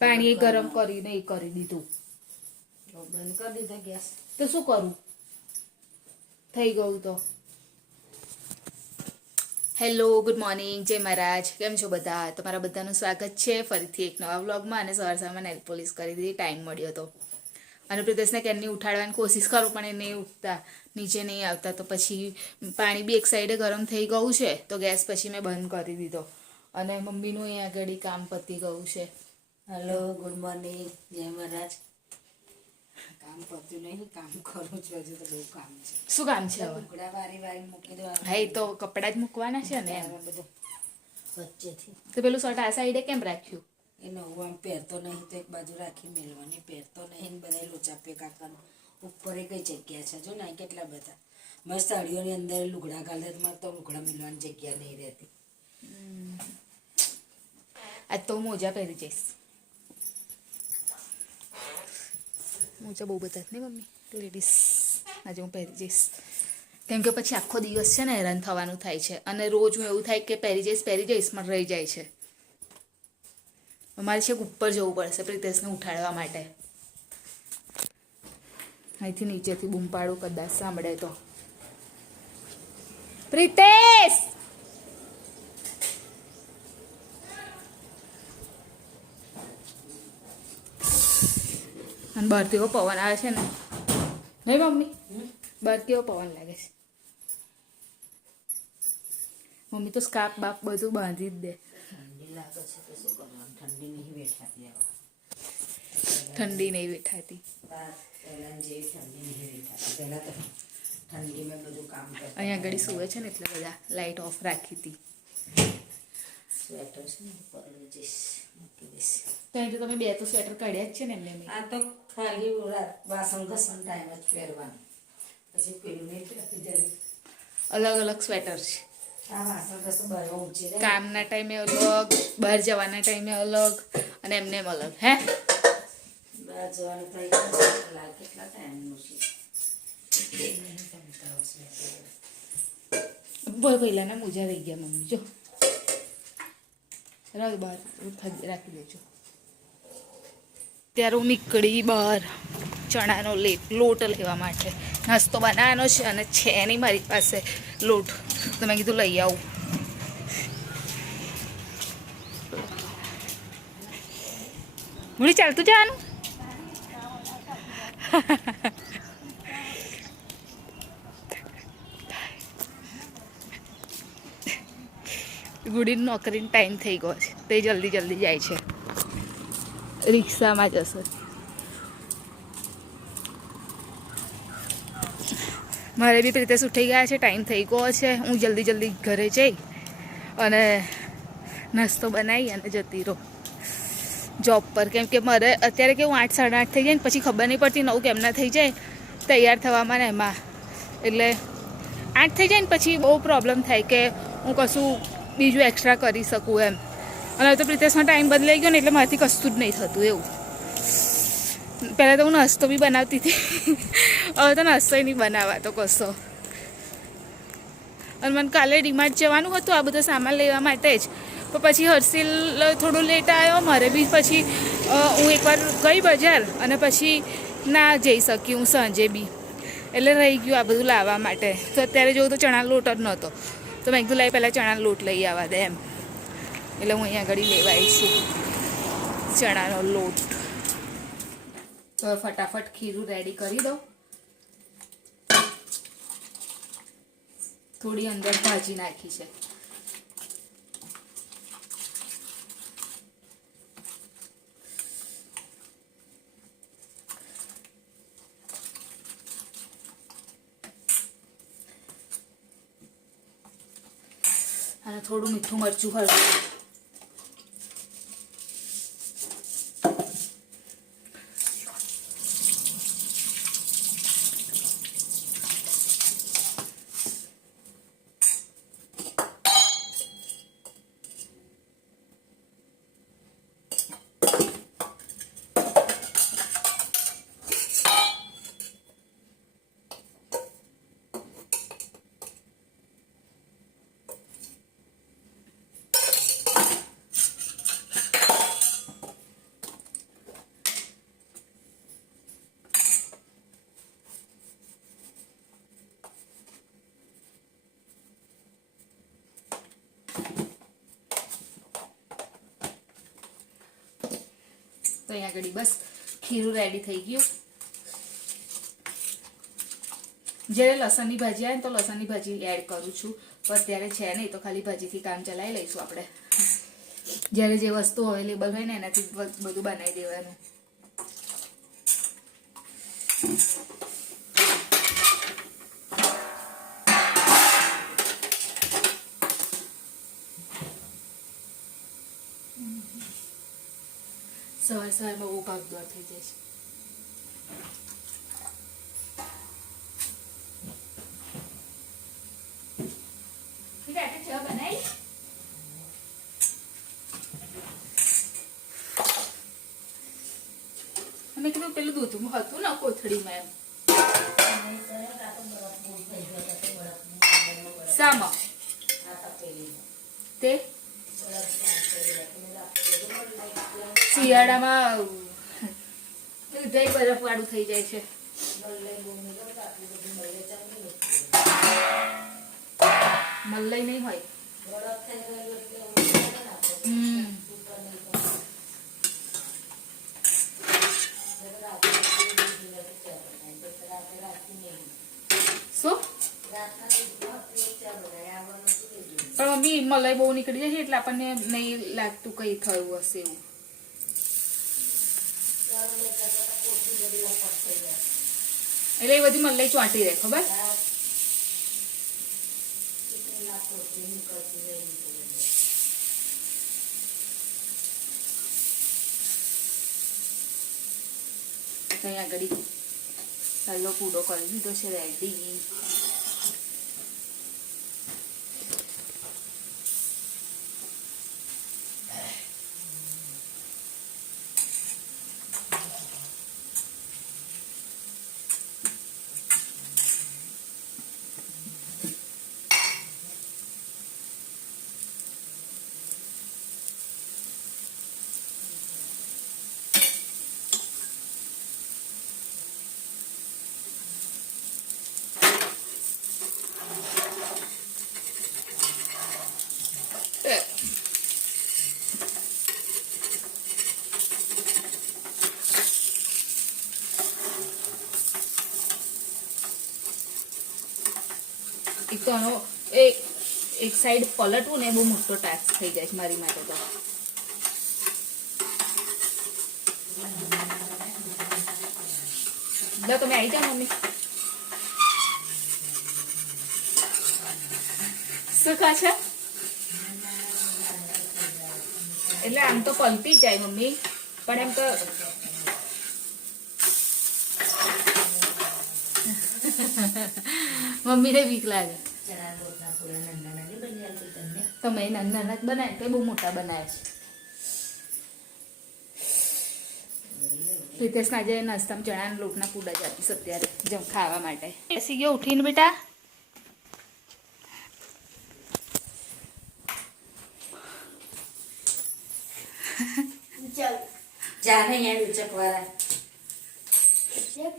પાણી ગરમ કરીને એ કરી દીધું, બંધ કરી દીધા ગેસ. તો શું કરું, થઈ ગયું તો. હેલો, ગુડ મોર્નિંગ, જય મહારાજ. કેમ છો બધા? તમારા બધાનું સ્વાગત છે ફરીથી એક નવા વ્લોગમાં. અને સવારમાં નેલ પોલિશ કરી દીધી, ટાઈમ મળ્યો હતો. અને પ્રિતેશને કેરની ઉઠાડવાની કોશિશ કરું પણ એ નહીં ઉઠતા, નીચે નહીં આવતા. તો પછી પાણી બી એક સાઈડે ગરમ થઈ ગયું છે તો ગેસ પછી મેં બંધ કરી દીધો. અને મમ્મીનું અહીંયા આગળ કામ પતી ગયું છે. હેલો, ગુડ મોર્નિંગ, જય મહારાજ. કામ પત્યું નહીં, કામ કરું છું હજુ તો બહુ કામ છે. શું કામ છે હવે? કપડા વારી મૂકી દો. હા, એ તો કપડા જ મૂકવાના છે ને બધું વચ્ચેથી. તો પેલું શર્ટ આ સાઈડે કેમ રાખ્યું? એ નવું આમ પહેરતો નહીં તો એક બાજુ રાખી મેળવાની, પહેરતો નહીં ને બધા લોચા પેકા કરવાનું. ઉપર એ કઈ જગ્યા છે જો ને, કેટલા બધા મસ્ત સાડીઓની અંદર લુગડા ગાલે તો લુગડા મેળવાની જગ્યા નહીં રહેતી. આજ તો હું મોજા પહેરી જઈશ. મોજા બહુ બધા જ નહીં મમ્મી, લેડીઝ. આજે હું પહેરી જઈશ કેમ કે પછી આખો દિવસ છે ને હેરાન થવાનું થાય છે. અને રોજ હું એવું થાય કે પહેરી જઈશ પણ રહી જાય છે. અમારે છેક ઉપર જવું પડશે પ્રિતેશને ઉઠાડવા માટે. અહીંથી નીચેથી બૂમ પાડું, કદાચ સાંભળે તો. પ્રિતેશ! અને બહારથી એવો પવન આવે છે ને, નહીં મમ્મી? બહાર કેવો પવન લાગે છે. મમ્મી તો સ્કાર્ફ બાપ બધું બાંધી જ દે. ઠંડી લાગે છે તો શું કરવાનું, ઠંડી નહીં બેઠાતી. ઠંડી નહીં બેઠાતી. પહેલાં જેવી ઠંડી નહીં બેઠાતી. પહેલાં તો ઠંડીમાં બધું કામ કરતા. અહીંયા આગળ સુવે છે ને એટલે બધા લાઇટ ઓફ રાખી હતી. સ્વેટર છે ને ઉપર લઈ જઈશ, મૂકી દઈશ. ત્યાં તો તમે બે તો સ્વેટર કાઢ્યા જ છે ને એમને. આ તો ખાલી વાસણ ઘસણ ટાઈમ જ પહેરવાનું, પછી પેલું નહીં પહેરતી જરી. અલગ અલગ સ્વેટર છે. આ વાસણ ઘસણ બહાર ઊંચી જાય, કામના ટાઈમે અલગ, બહાર જવાના ટાઈમે અલગ, અને એમને અલગ. હે, બહાર જવાનું થાય કેટલા ટાઈમનું છે. પહેલાના મોજા રહી ગયા મમ્મી, જો બહાર રાખી દેજો. ત્યારે હું નીકળી બહાર ચણાનો લોટ લેવા માટે. નાસ્તો બનાવવાનો છે અને છે નહીં મારી પાસે લોટ, તો મેં કીધું લઈ આવું. મૂડી ચાલતું જવાનું. ગુડીની નોકરીનો ટાઈમ થઈ ગયો છે તે જલ્દી જાય છે, રિક્ષામાં જશે. મારે બી પ્રિતેશ ઉઠી ગયા છે, ટાઈમ થઈ ગયો છે. હું જલ્દી ઘરે જઈ અને નાસ્તો બનાવી અને જતી રહું જોબ પર. કેમ કે મારે અત્યારે કેવું 8 સાડા 8 થઈ જાય ને પછી ખબર નહીં પડતી 9 કેમ ના થઈ જાય તૈયાર થવામાં ને એમાં. એટલે 8 થઈ જાય ને પછી બહુ પ્રોબ્લેમ થાય કે હું કશું બીજું એક્સ્ટ્રા કરી શકું એમ. અને હવે તો પ્રિતેશનો ટાઈમ બદલાઈ ગયો ને એટલે મારાથી કશું જ નહીં થતું એવું. પહેલાં તો હું નાસ્તો બી બનાવતી હતી, હવે તો નાસ્તો નહીં બનાવાતો કશો. અને મને કાલે ડીમાર્ટ જવાનું હતું આ બધો સામાન લેવા માટે જ, પણ પછી હર્ષિલ થોડું લેટ આવ્યો, મારે બી પછી હું એકવાર ગઈ બજાર અને પછી ના જઈ શકી હું સાંજે બી, એટલે રહી ગયું આ બધું લાવવા માટે. તો અત્યારે જોઉં તો ચણા લોટ જ નહોતો, તો મેં કીધું લાવી પહેલાં ચણા લોટ લઈ આવવા દે એમ, એટલે હું અહીંયા આગળ લેવા આવી છું ચણાનો લોટ. તો ફટાફટ ખીરું રેડી કરી દો. થોડી અંદર ભાજી નાખી છે. અને થોડું મીઠું મરચું હળવું. તો અહીંયા આગળ બસ ખીરું રેડી થઈ ગયું. જ્યારે લસણની ભાજી આવે ને તો લસણની ભાજી એડ કરું છું, પણ અત્યારે છે નહીં તો ખાલી ભાજીથી કામ ચલાવી લઈશું આપણે. જ્યારે જે વસ્તુ અવેલેબલ હોય ને એનાથી બધું બનાવી દેવાનું. સવાર સવારમાં બહુ ભાગદોડ થઈ જાય છે. ચા બનાવી અમે કીધું પેલું દૂધ હતું ને કોથળીમાં એમ શામાં તે શિયાળામાં દહીં બરફ વાળું થઈ જાય છે. મલાઈ નહીં હોય. શું પણ મમ્મી મલાઈ બહુ નીકળી જાય છે એટલે આપણને નહીં લાગતું કઈ થયું હશે એવું. એટલે એ બધી મલાઈ ચોંટી રહે ખબર. અહીંયા આગળ પહેલો પૂડો કરી દીધો છે રેડી. એક તો આનો એક સાઈડ પલટવું ને બહુ મોટો ટાસ્ક થઈ જાય છે મારી માટે તો. તમે આવી જાઓ મમ્મી. શું ખા છે? એટલે આમ તો પલટી જાય મમ્મી, પણ એમ તો મમ્મીને બીક લાગે. તમે નાના નાના જ બનાવે તો બહુ મોટા બનાવે છે. રિતેશ ના જાય નાસ્તામાં ચણાના લોટના પૂડા જ આપીશ અત્યારે જેમ ખાવા માટે. બેસી ગયો ઉઠીને બેટા. જા ને યાર ઉચકવાળા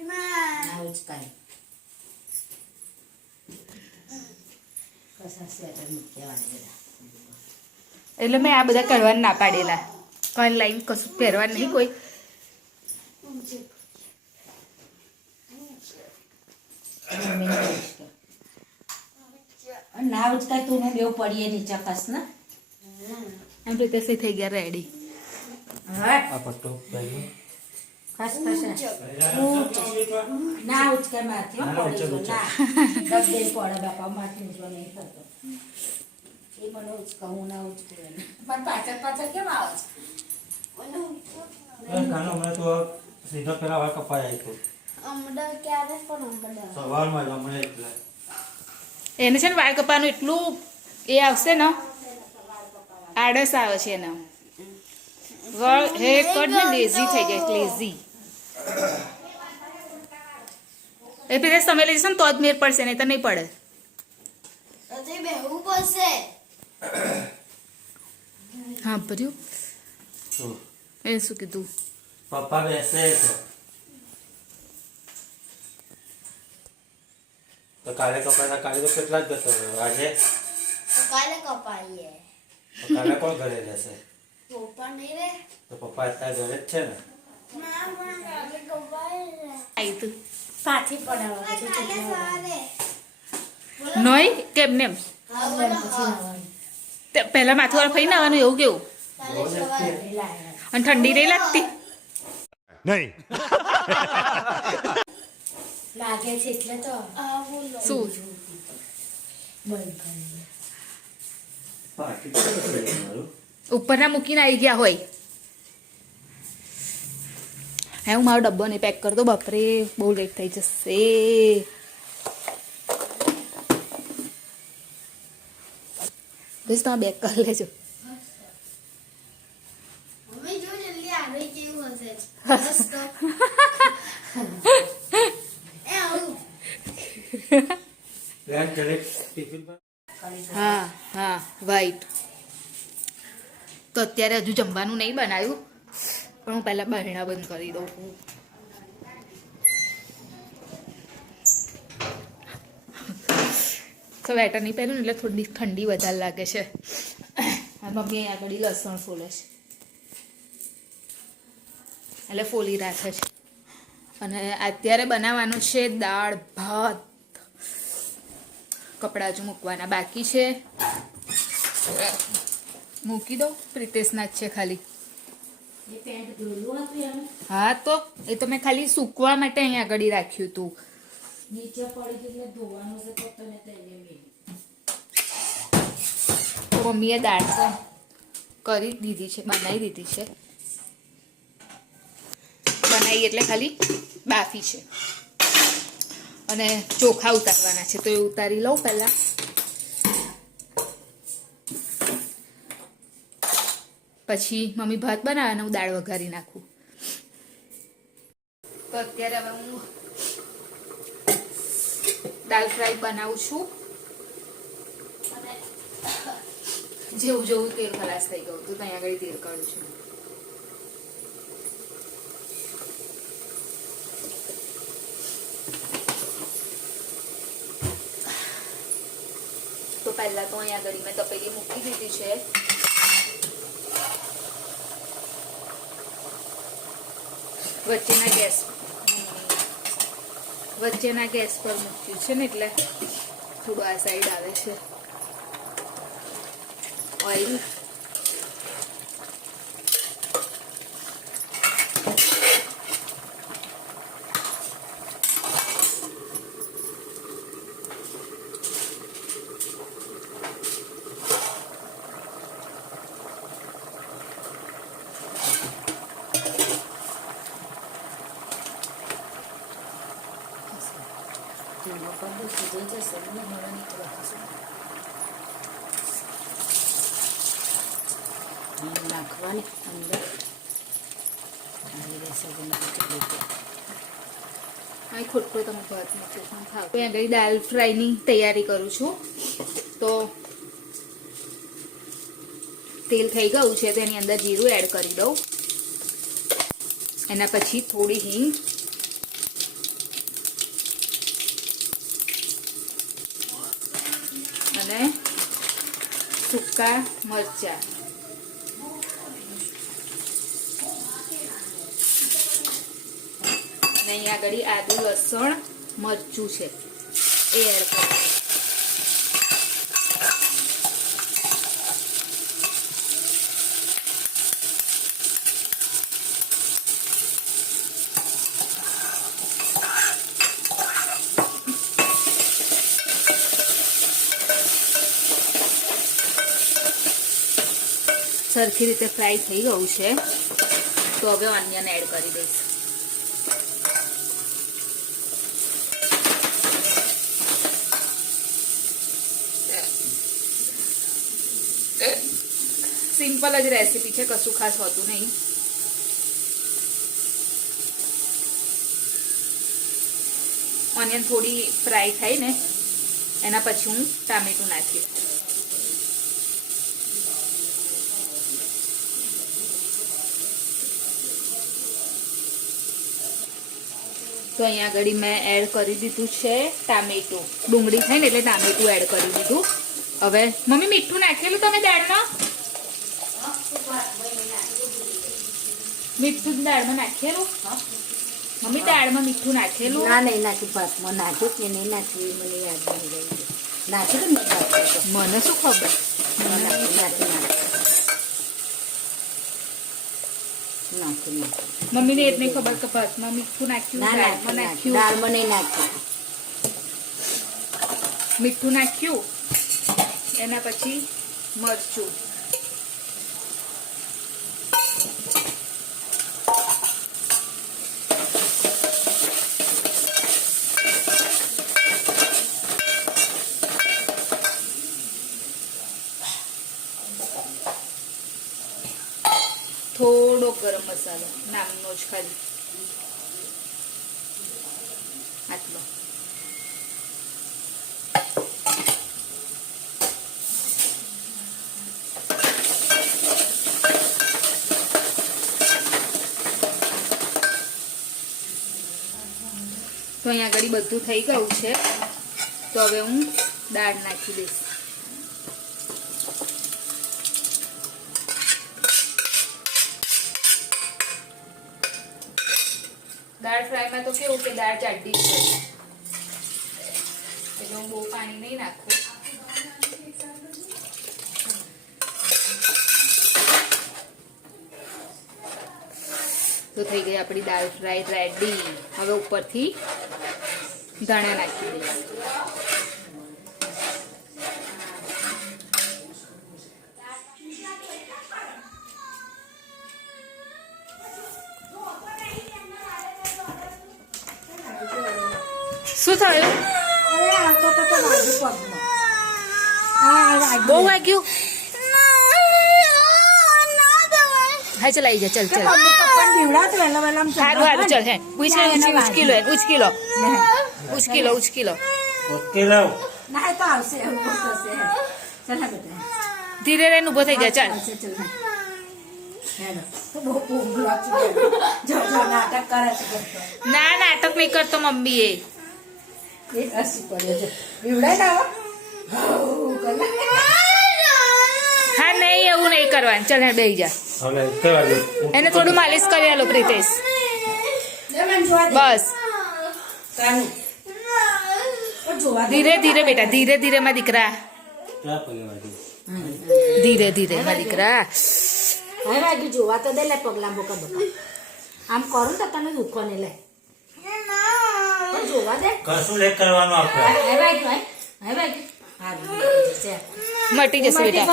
ના ઉચકાય કસા સ્વેટર મૂક્યા બધા એટલે મેં આ બધા કરવાનું ના પાડેલા કોઈ લાઈન કશું પહેરવાનું નહીં કોઈ ના ઉચકાય તું ને બેવ પડીએ નીચે કસ ને એમ રીતે થઈ ગયા રેડી હા ખસ ખસ ના ઉચકાય મારથી પડી ના ડબે પડે બાપા મારથી ઉચવા નહીં થતો એ મને ઉચકાવું ના ઉચકું પણ પાછળ પાછળ કેમ આવે સીધો પેલા વાર કપાય સવારમાં જ હમણાં એટલે એને છે ને વાળ કપાનું એટલું એ આવશે ને આળસ આવે છે એના હેર કટ ને લેઝી થઈ જાય લેઝી એ પેલા સમય લઈ જશે ને તો જ મેર પડશે નહીં તો નહીં પડે હા ભર્યું શું એ શું કીધું પપ્પા બેસે તો કાલે કપાયેલા કાલે તો કેટલા જ ગતો આજે તો કાલે કોણ ઘરે રહેશે તો પપ્પા અત્યારે ઘરે જ છે ને આવી તું પાછી પડાવવા નોય કેમ નેમ પહેલા માથું વાળું ફરી આવવાનું એવું કેવું અને ઠંડી નહીં લાગતી નહીં લાગે છે એટલે તો શું પાછી મારું ઉપરના મૂકીને આવી ગયા હોય હે હું મારો ડબ્બો નહીં પેક કરી દો બાપરે બહુ લેટ થઈ જશે બસ તમે બેક કરી લેજો પ્લાન કરે ટિફિન પર હા હા વાઈટ તો અત્યારે હજુ જમવાનું નહીં બનાવ્યું પણ હું પહેલાં બહેણા બંધ કરી દઉં સ્વેટર નહીં પહેર્યું ને એટલે થોડી ઠંડી વધારે લાગે છે મમ્મી આગળ લસણ ફોલે છે એટલે ફોલી રાખે છે અને અત્યારે બનાવવાનું છે દાળ ભાત કપડાં હજુ મૂકવાના બાકી છે મૂકી દો પ્રિતેશના જ છે ખાલી એ પેન્ટ ધોયું હતું એમ હા તો એ તો મેં ખાલી સૂકવા માટે અહીંયા આગળ રાખ્યું હતું નીચે પડી ગઈ એટલે ધોવાનું છે તો તને તઈને મેલી તો મમ્મીએ દાળ તો કરી દીધી છે બનાવી દીધી છે બનાવી એટલે ખાલી બાફી છે અને ચોખા ઉતારવાના છે તો એ ઉતારી લઉં પહેલાં પછી મમ્મી ભાત બનાવે અને હું દાળ વઘારી નાખું તો અત્યારે હવે હું દાળ ફ્રાય બનાવું છું અને જેવું જેવું તેલ ખલાસ થઈ ગયું તો ત્યાં આગળ તેલ કાઢું છું તો પહેલા તો અહીંયા આગળ મેં તપેલી મૂકી દીધી છે વચ્ચેના ગેસ પર મૂક્યું છે ને એટલે થોડું આ સાઈડ આવે છે ઓઇલ નાખવાની અંદર ખોટો તમે ભાત મૂક્યો છે ખાવ તો આગળ દાલ ફ્રાયની તૈયારી કરું છું તો તેલ થઈ ગયું છે તો એની અંદર જીરું એડ કરી દઉં એના પછી થોડી હિંગ, અને સૂકા મરચાં, અને અહીંયા આગળ આદુ લસણ મરચું છે એ એડ કરવાનું. સરખી રીતે ફ્રાય થઈ ગયું છે તો હવે ઓનિયન એડ કરી દઈશ. સિમ્પલ જ રેસીપી છે, કશું ખાસ હોતું નહીં. ઓનિયન થોડી ફ્રાય થાય ને એના પછી હું ટામેટું નાખીશ. તો અહીંયા આગળ મેં એડ કરી દીધું છે ટામેટું. ડુંગળી થાય ને એટલે ટામેટું એડ કરી દીધું. હવે મમ્મી મીઠું નાખેલું તમે દાળમાં? મીઠું દાળમાં નાખેલું? મમ્મી દાળમાં મીઠું નાખેલું? ના, નહીં નાખ્યું. ભાતમાં નાખ્યું કે નહીં નાખ્યું મને યાદ નહીં રહી. નાખ્યું તો નહીં નાખ્યું. મને શું ખબર. મમ્મીને એ જ નહીં ખબર કે ભાતમાં મીઠું નાખ્યું, દાળમાં નાખ્યું. દાળમાં નહીં નાખ્યું. મીઠું નાખ્યું, એના પછી મરચું, થોડો ગરમ મસાલો નામનો જ ખાલી આટલો. તો અહીંયા આગળ બધું થઈ ગયું છે તો હવે હું દાળ નાખી દઈશ. દાળ ફ્રાયમાં તો કેવું કે દાળ જાડી જ હોય એટલે હું બહુ પાણી નહીં નાખું. તો થઈ ગઈ આપણી દાળ ફ્રાય રેડી. હવે ઉપરથી ધાણા નાખી દઈશ. શું થયું? બહુ વાગ્યું? હા ચલ આવી જા. ચલ ચલ સારું સારું ચલ. હે ઉચકી લો ઉચકી લો ઉચકી લો ઉચકી લો. ધીરે રહીને ઉભો થઈ જા. ચાલ ના નાટક નહીં કરતો મમ્મી એ. હા નહીં એવું નહીં કરવાનું. ચાલ હે બેહી જા. એને થોડું માલિશ કરી આલો પ્રિતેશ. બસ ધીરે ધીરે બેટા, ધીરે ધીરે માં દીકરા, ધીરે ધીરે માં દીકરા. હવે વાગ્યું જોવા તો દે. લે પગલા બોકા બોકા આમ કરું તો તને દુખો ને. લે જોવા દે. કશું લે કરવાનું આપણે. હવે વાગ્યું. હવે વાગ્યું. મટી જશે બેટા.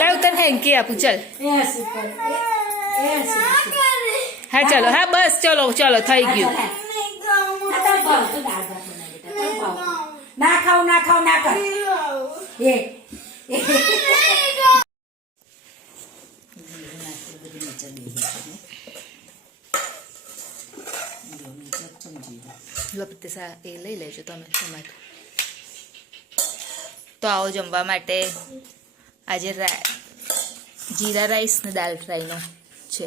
લાવ તને હેન્કી આપું. ચાલ હા ચાલો. હા બસ ચલો ચલો થઈ ગયું. ના ખાવ ના ખાવ ના કર. લપતેસા એ લઈ લેજો તમે તમારું. તો આવો જમવા માટે. આજે જીરા રાઈસ ને દાલ ફ્રાયનો છે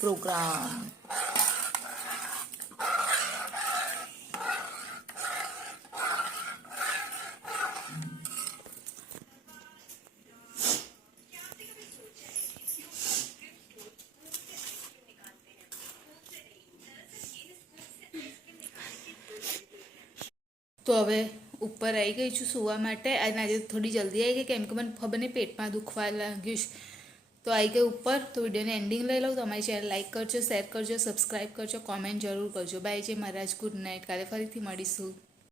પ્રોગ્રામ. તો હવે ઉપર આવી ગઈ છું સૂવા માટે અને આજે થોડી જલ્દી આવી ગઈ કેમ કે મને ખબર નહીં પેટમાં દુખવા લાગ્યું છે. તો આવી ગઈ ઉપર. તો વિડીયોને એન્ડિંગ લઈ લઉં. તો અમારી ચેનલ લાઈક કરજો, શેર કરજો, સબસ્ક્રાઈબ કરજો, કોમેન્ટ જરૂર કરજો. બાય. જય મહારાજ. Good night. કાલે ફરીથી મળીશું.